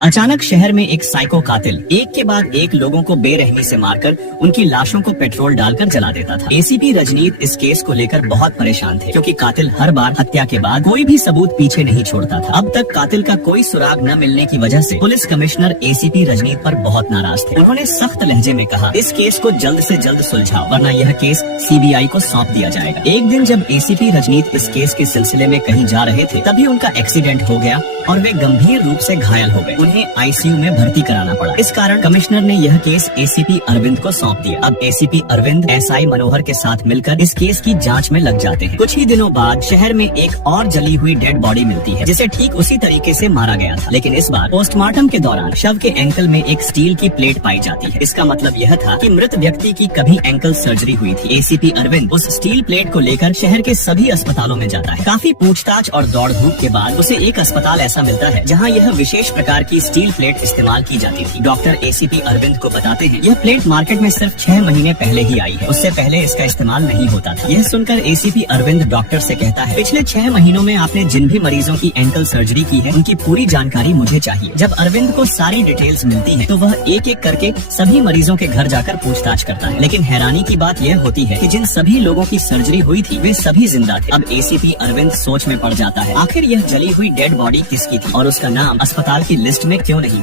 अचानक शहर में एक साइको कातिल एक के बाद एक लोगों को बेरहमी से मारकर उनकी लाशों को पेट्रोल डालकर जला देता था। एसीपी रजनीत इस केस को लेकर बहुत परेशान थे क्योंकि कातिल हर बार हत्या के बाद कोई भी सबूत पीछे नहीं छोड़ता था। अब तक कातिल का कोई सुराग न मिलने की वजह से पुलिस कमिश्नर एसीपी रजनीत पर बहुत नाराज थे। उन्होंने सख्त लहजे में कहा, इस केस को जल्द से जल्द सुलझाओ वरना यह केस सीबीआई को सौंप दिया जाएगा। एक दिन जब एसीपी रजनीत इस केस के सिलसिले में कहीं जा रहे थे तभी उनका एक्सीडेंट हो गया और वे गंभीर रूप से घायल हो गए। उन्हें आईसीयू में भर्ती कराना पड़ा। इस कारण कमिश्नर ने यह केस एसीपी अरविंद को सौंप दिया। अब एसीपी अरविंद एसआई मनोहर के साथ मिलकर इस केस की जांच में लग जाते हैं। कुछ ही दिनों बाद शहर में एक और जली हुई डेड बॉडी मिलती है जिसे ठीक उसी तरीके से मारा गया था, लेकिन इस बार पोस्टमार्टम के दौरान शव के एंकल में एक स्टील की प्लेट पाई जाती है। इसका मतलब यह था कि मृत व्यक्ति की कभी एंकल सर्जरी हुई थी। एसीपी अरविंद उस स्टील प्लेट को लेकर शहर के सभी अस्पतालों में जाता है। काफी पूछताछ और दौड़ धूप के बाद उसे एक अस्पताल ऐसा मिलता है जहां यह विशेष प्रकार की स्टील प्लेट इस्तेमाल की जाती थी। डॉक्टर एसीपी अरविंद को बताते हैं, यह प्लेट मार्केट में सिर्फ 6 महीने पहले ही आई है, उससे पहले इसका इस्तेमाल नहीं होता था। यह सुनकर एसीपी अरविंद डॉक्टर से कहता है, पिछले 6 महीनों में आपने जिन भी मरीजों की एंकल सर्जरी की है उनकी पूरी जानकारी मुझे चाहिए। जब अरविंद को सारी डिटेल्स मिलती है तो वह एक एक करके सभी मरीजों के घर जाकर पूछताछ करता है, लेकिन हैरानी की बात यह होती है कि जिन सभी लोगों की सर्जरी हुई थी वे सभी जिंदा थे। अब एसीपी अरविंद सोच में पड़ जाता है, आखिर यह जली हुई डेड बॉडी किसकी थी और उसका नाम अस्पताल की लिस्ट में क्यों नहीं।